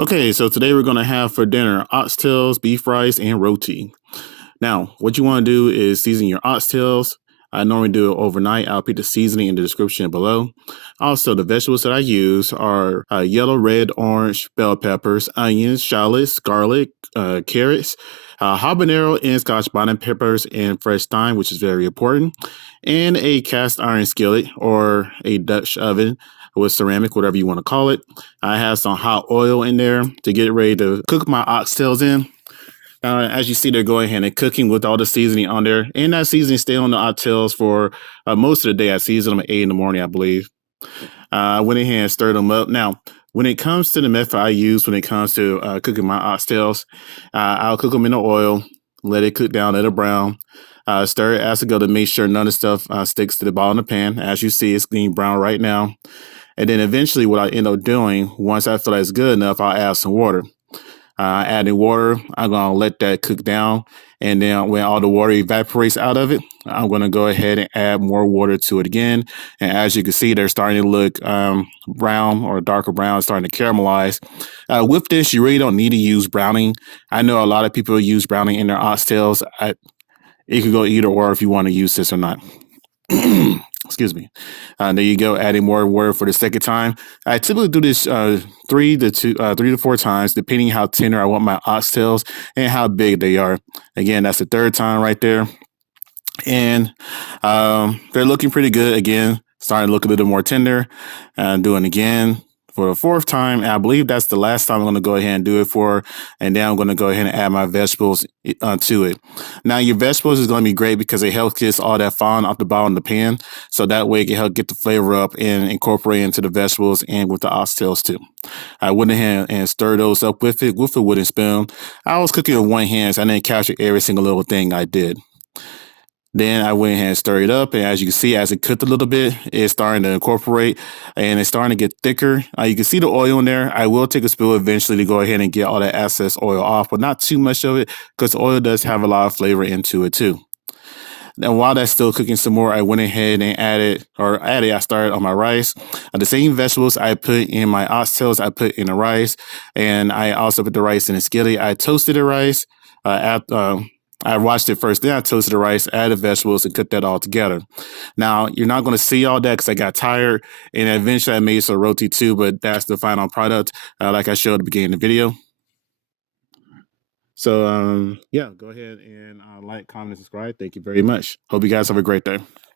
Okay, so today we're going to have for dinner oxtails, beef rice, and roti. Now, what you want to do is season your oxtails. I normally do it overnight. I'll put the seasoning in the description below. Also, the vegetables that I use are yellow, red, orange bell peppers, onions, shallots, garlic, carrots, habanero and scotch bonnet peppers, and fresh thyme, which is very important, and a cast iron skillet or a Dutch oven with ceramic, whatever you want to call it. I have some hot oil in there to get ready to cook my oxtails in. As you see, they're going ahead and cooking with all the seasoning on there. And that seasoning stay on the oxtails for most of the day. I season them at 8 in the morning, I believe. I went ahead and stirred them up. Now, when it comes to the method I use when it comes to cooking my oxtails, I'll cook them in the oil, let it cook down, let it brown. Stir it as I go to make sure none of the stuff sticks to the bottom of the pan. As you see, it's getting brown right now. And then eventually what I end up doing, once I feel like it's good enough, I'll add some water. Adding water, I'm going to let that cook down. And then when all the water evaporates out of it, I'm going to go ahead and add more water to it again. And as you can see, they're starting to look brown or darker brown, starting to caramelize. With this, you really don't need to use browning. I know a lot of people use browning in their oxtails. It could go either or if you want to use this or not. Excuse me. There you go. Adding more water for the second time. I typically do this 3 to 4 times, depending how tender I want my oxtails and how big they are. Again, that's the third time right there, and they're looking pretty good. Again, starting to look a little more tender. Doing again for the fourth time. And I believe that's the last time I'm going to go ahead and do it for. And then I'm going to go ahead and add my vegetables to it. Now, your vegetables is going to be great because it helps get all that fond off the bottom of the pan. So that way it can help get the flavor up and incorporate into the vegetables and with the oxtails too. I went ahead and stirred those up with a wooden spoon. I was cooking with one hand, so I didn't capture every single little thing I did. Then I went ahead and stirred it up, and as you can see, as it cooked a little bit, it's starting to incorporate, and it's starting to get thicker. You can see the oil in there. I will take a spoon eventually to go ahead and get all that excess oil off, but not too much of it, because the oil does have a lot of flavor into it too. And while that's still cooking some more, I went ahead and I started on my rice. The same vegetables I put in my oxtails, I put in the rice, and I also put the rice in a skillet. I toasted the rice. I washed it first, then I toasted the rice, added vegetables, and cooked that all together. Now, you're not going to see all that because I got tired, and eventually I made some roti too, but that's the final product, like I showed at the beginning of the video. So, yeah, go ahead and like, comment, and subscribe. Thank you very much. Hope you guys have a great day.